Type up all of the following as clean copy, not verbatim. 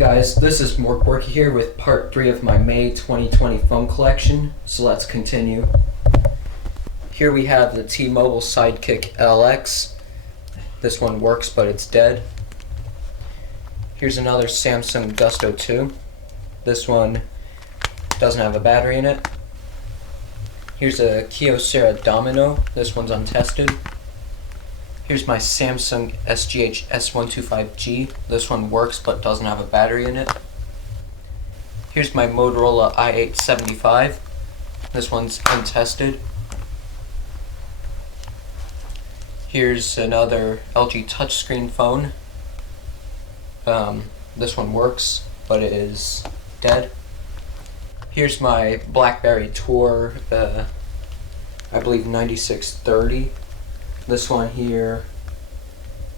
guys, this is MORGBORG here with part 3 of my May 2020 phone collection, so let's continue. Here we have the T-Mobile Sidekick LX. This one works, but it's dead. Here's another Samsung Gusto 2. This one doesn't have a battery in it. Here's a Kyocera Domino. This one's untested. Here's my Samsung SGH S125G. This one works but doesn't have a battery in it. Here's my Motorola i875. This one's untested. Here's another LG touchscreen phone. This one works, but it is dead. Here's my BlackBerry Tour, I believe 9630. This one here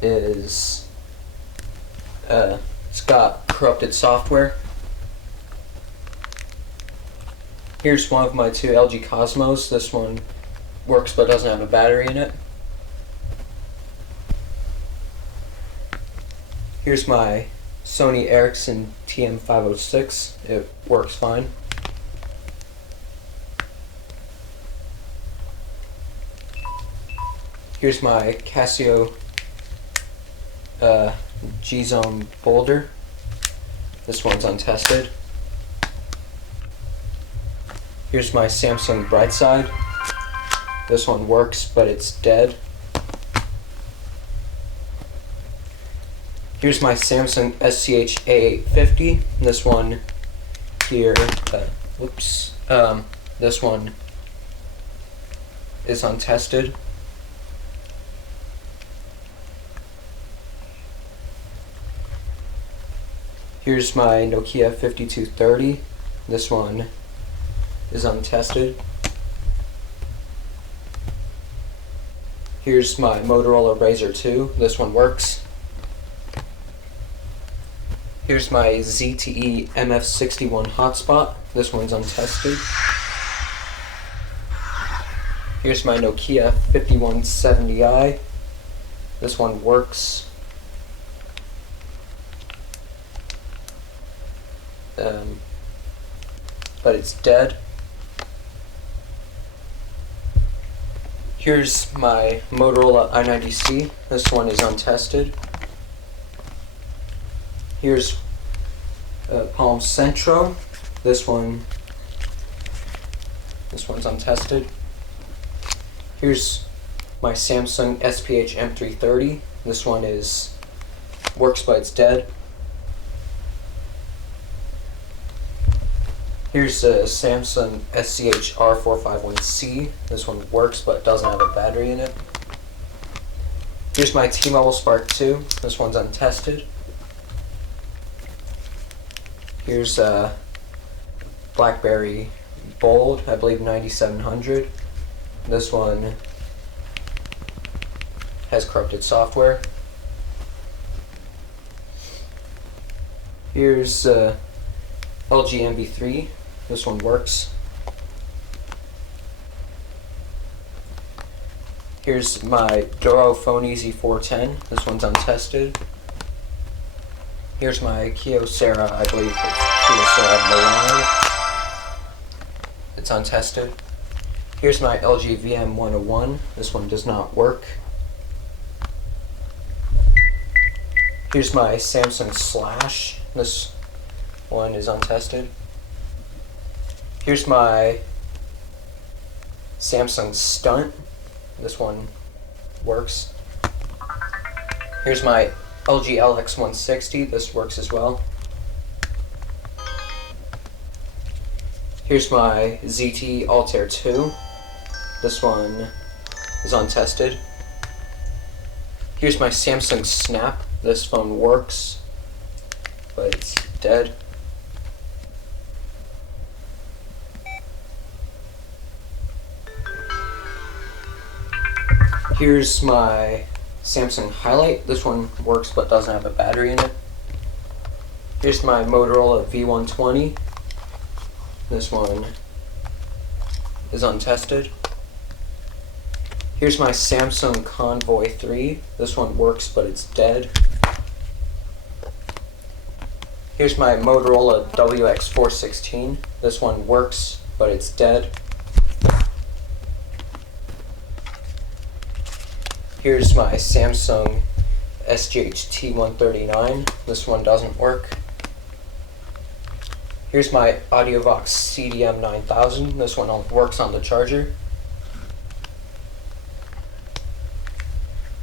is, it's got corrupted software. Here's one of my two LG Cosmos. This one works but doesn't have a battery in it. Here's my Sony Ericsson TM506. It works fine. Here's my Casio G-Zone Boulder. This one's untested. Here's my Samsung Brightside. This one works, but it's dead. Here's my Samsung SCH A850. This one here, this one is untested. Here's my Nokia 5230. This one is untested. Here's my Motorola Razr 2. This one works. Here's my ZTE MF61 hotspot. This one's untested. Here's my Nokia 5170i. This one works. But it's dead. Here's my Motorola i90C. This one is untested. Here's Palm Centro. This one's untested. Here's my Samsung SPH M330. This one works, but it's dead. Here's a Samsung SCH R451C. This one works but doesn't have a battery in it. Here's my T-Mobile Spark 2. This one's untested. Here's a BlackBerry Bold, I believe 9700. This one has corrupted software. Here's LG MV3. This one works. Here's my Doro Phone Easy 410. This one's untested. Here's my Kyocera, I believe it's Kyocera Milan. It's untested. Here's my LG VM101. This one does not work. Here's my Samsung Slash. This one is untested. Here's my Samsung Stunt. This one works. Here's my LG LX160. This works as well. Here's my ZTE Altair 2. This one is untested. Here's my Samsung Snap. This phone works, but it's dead. Here's my Samsung Highlight. This one works but doesn't have a battery in it. Here's my Motorola V120. This one is untested. Here's my Samsung Convoy 3. This one works but it's dead. Here's my Motorola WX416. This one works, but it's dead. Here's my Samsung SGH-T139. This one doesn't work. Here's my AudioVox CDM9000. This one works on the charger.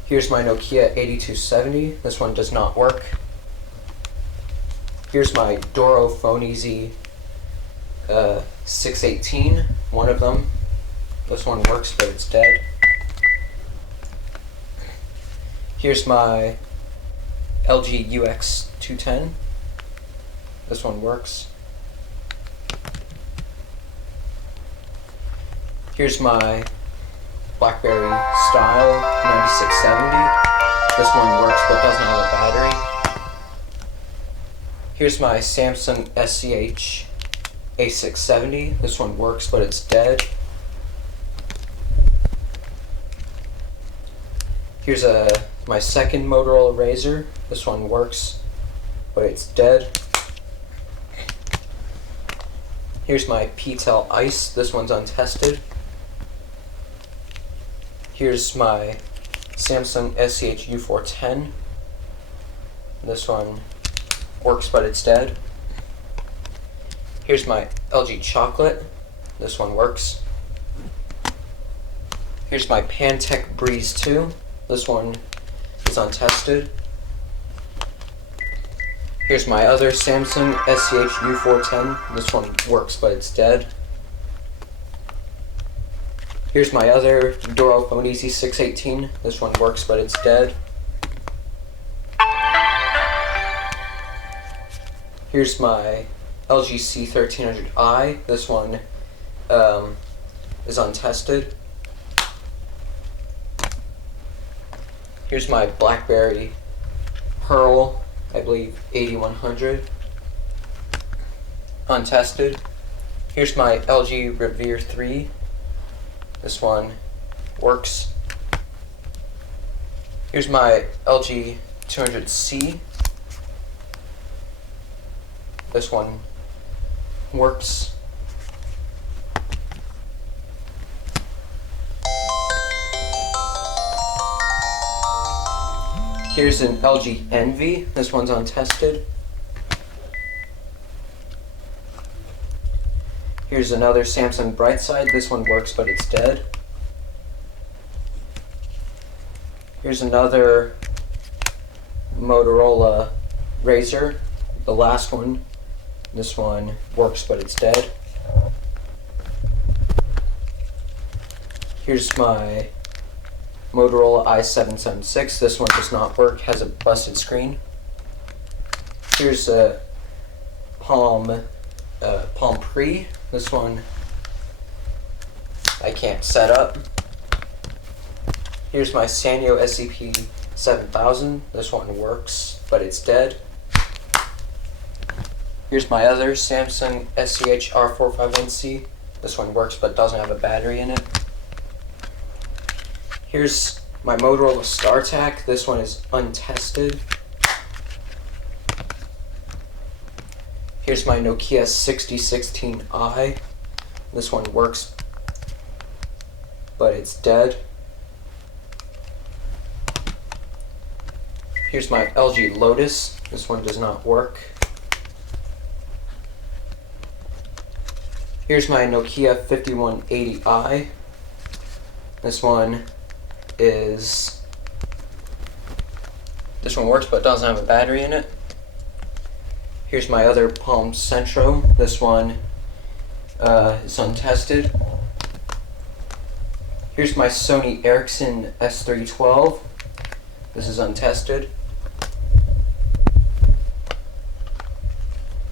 Here's my Nokia 8270. This one does not work. Here's my Doro Phone Easy 618, one of them. This one works, but it's dead. Here's my LG UX210. This one works. Here's my BlackBerry Style 9670. This one works but doesn't have a battery. Here's my Samsung SCH A670. This one works but it's dead. Here's my second Motorola Razr. This one works but it's dead. Here's my P-Tel Ice. This one's untested. Here's my Samsung SCH U410. This one works but it's dead. Here's my LG Chocolate. This one works. Here's my Pantech Breeze 2. This one is untested. Here's my other Samsung SCH U410. This one works but it's dead. Here's my other Doro Phone Easy 618. This one works but it's dead. Here's my LG C1300i. This one is untested. Here's my BlackBerry Pearl, I believe 8100. Untested. Here's my LG Revere 3. This one works. Here's my LG 200C. This one works. Here's an LG Envy. This one's untested. Here's another Samsung Brightside. This one works, but it's dead. Here's another Motorola Razr, the last one. This one works, but it's dead. Here's my Motorola i776. This one does not work, has a busted screen. Here's a Palm Pre. This one I can't set up. Here's my Sanyo SCP-7000. This one works, but it's dead. Here's my other Samsung SCH R451C. This one works, but doesn't have a battery in it. Here's my Motorola StarTAC. This one is untested. Here's my Nokia 6016i. This one works, but it's dead. Here's my LG Lotus. This one does not work. Here's my Nokia 5180i. This one works but doesn't have a battery in it. Here's my other Palm Centro. This one is untested. Here's my Sony Ericsson S312. This is untested.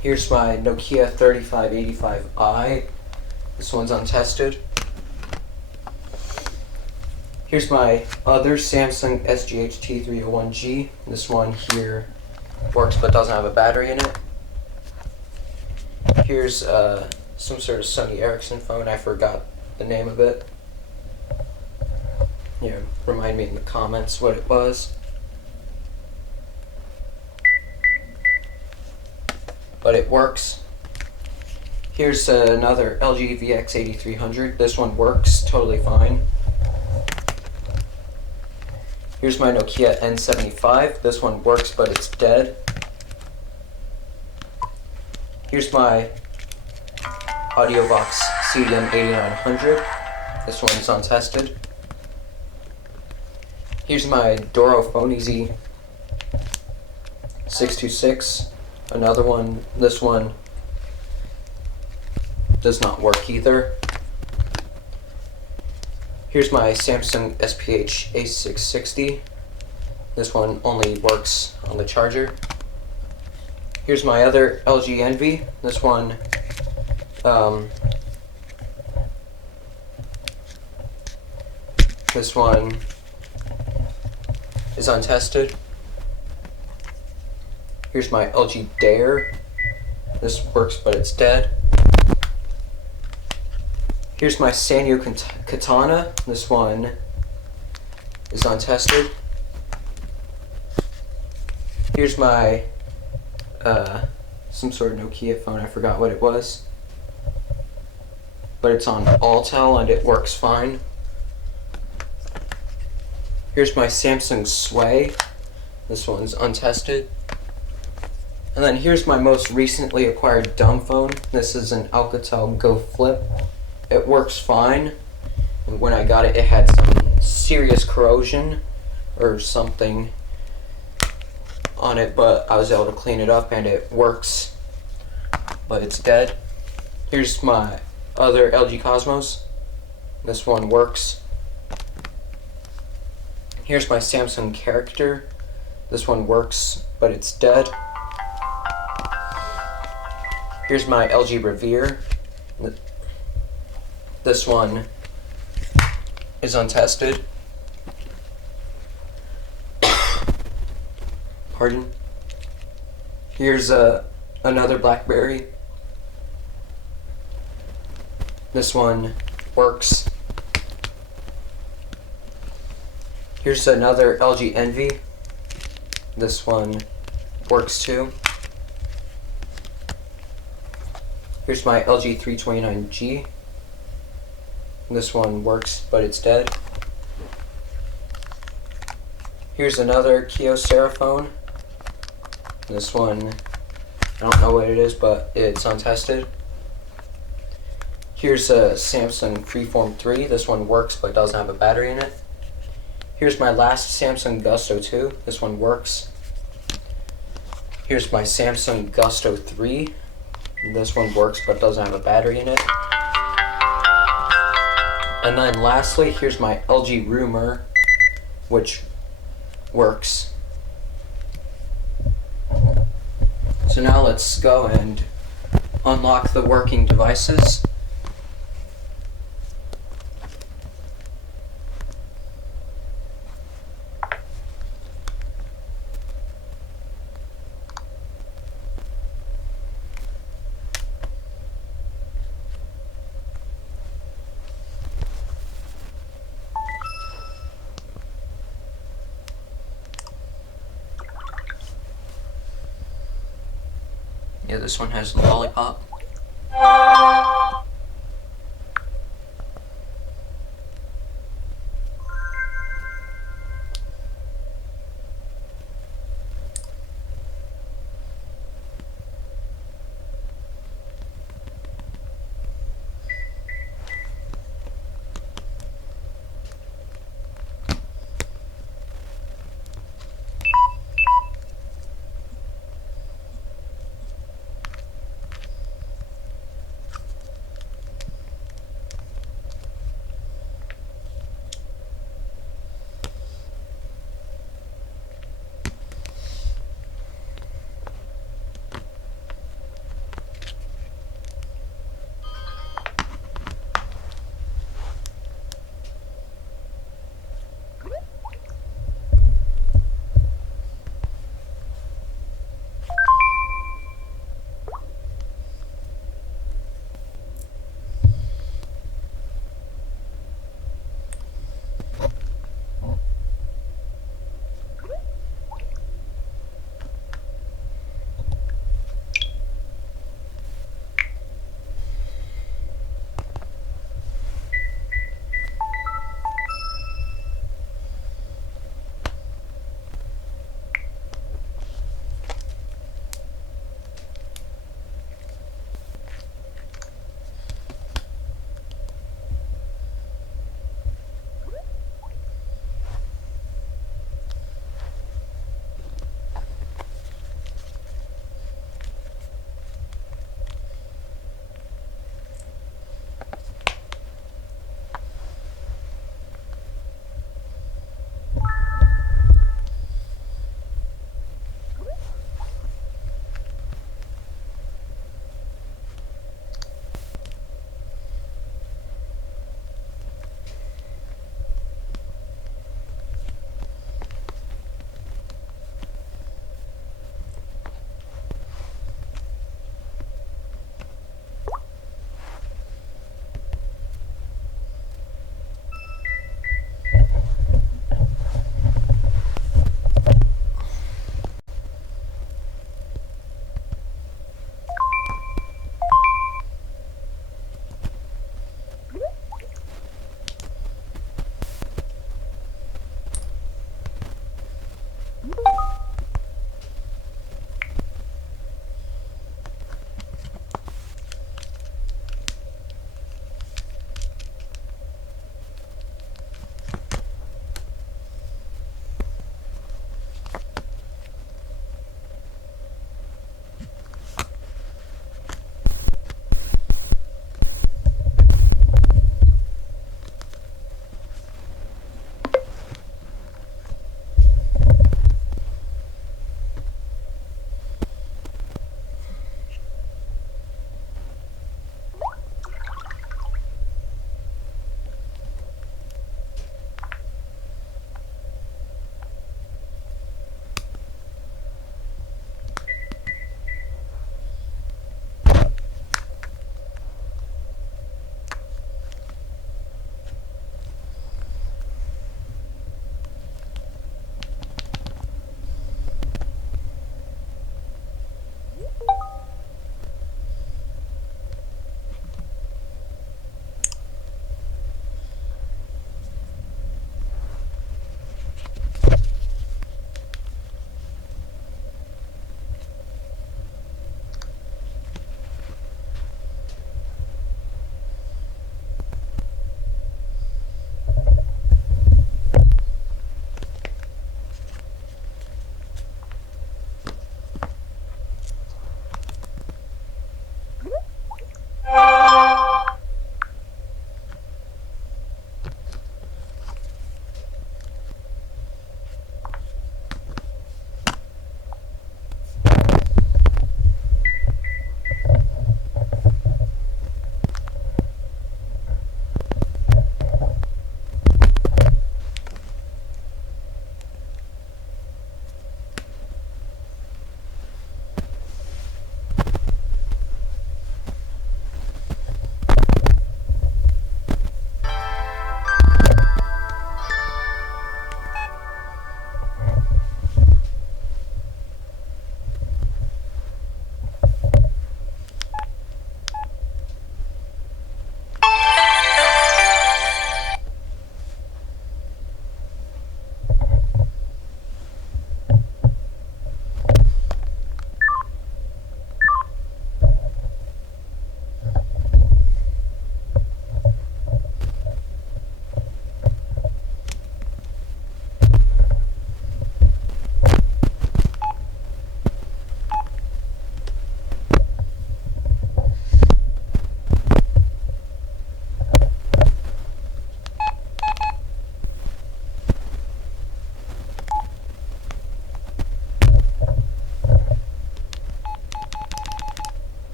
Here's my Nokia 3585i. This one's untested. Here's my other Samsung SGH T301G. This one here works but doesn't have a battery in it. Here's some sort of Sony Ericsson phone. I forgot the name of it. Yeah, remind me in the comments what it was. but it works. Here's another LG VX8300. This one works totally fine. Here's my Nokia N75. This one works, but it's dead. Here's my AudioVox CDM8900. This one is untested. Here's my Doro PhoneEasy 626. Another one. This one does not work either. Here's my Samsung SPH A660. This one only works on the charger. Here's my other LG Envy. This one is untested. Here's my LG Dare. This works, but it's dead. Here's my Sanyo Katana. This one is untested. Here's my some sort of Nokia phone. I forgot what it was, but it's on Alltel and it works fine. Here's my Samsung Sway. This one's untested. And then here's my most recently acquired dumb phone. This is an Alcatel Go Flip. It works fine. And when I got it, it had some serious corrosion or something on it, but I was able to clean it up and it works, but it's dead. Here's my other LG Cosmos. This one works. Here's my Samsung Character. This one works, but it's dead. Here's my LG Revere. This one is untested. Pardon. Here's another BlackBerry. This one works. Here's another LG Envy. This one works too. Here's my LG 329G. This one works, but it's dead. Here's another Kyocera phone. This one, I don't know what it is, but it's untested. Here's a Samsung Freeform 3. This one works, but doesn't have a battery in it. Here's my last Samsung Gusto 2. This one works. Here's my Samsung Gusto 3. This one works, but doesn't have a battery in it. And then lastly, here's my LG Rumor, which works. So now let's go and unlock the working devices. Yeah, this one has the lollipop.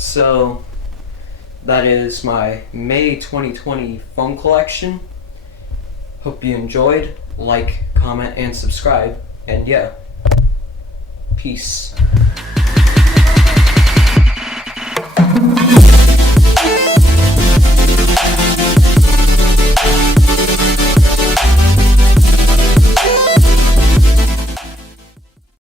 So that is my May 2020 phone collection. Hope you enjoyed. Like, comment, and subscribe. And yeah, peace.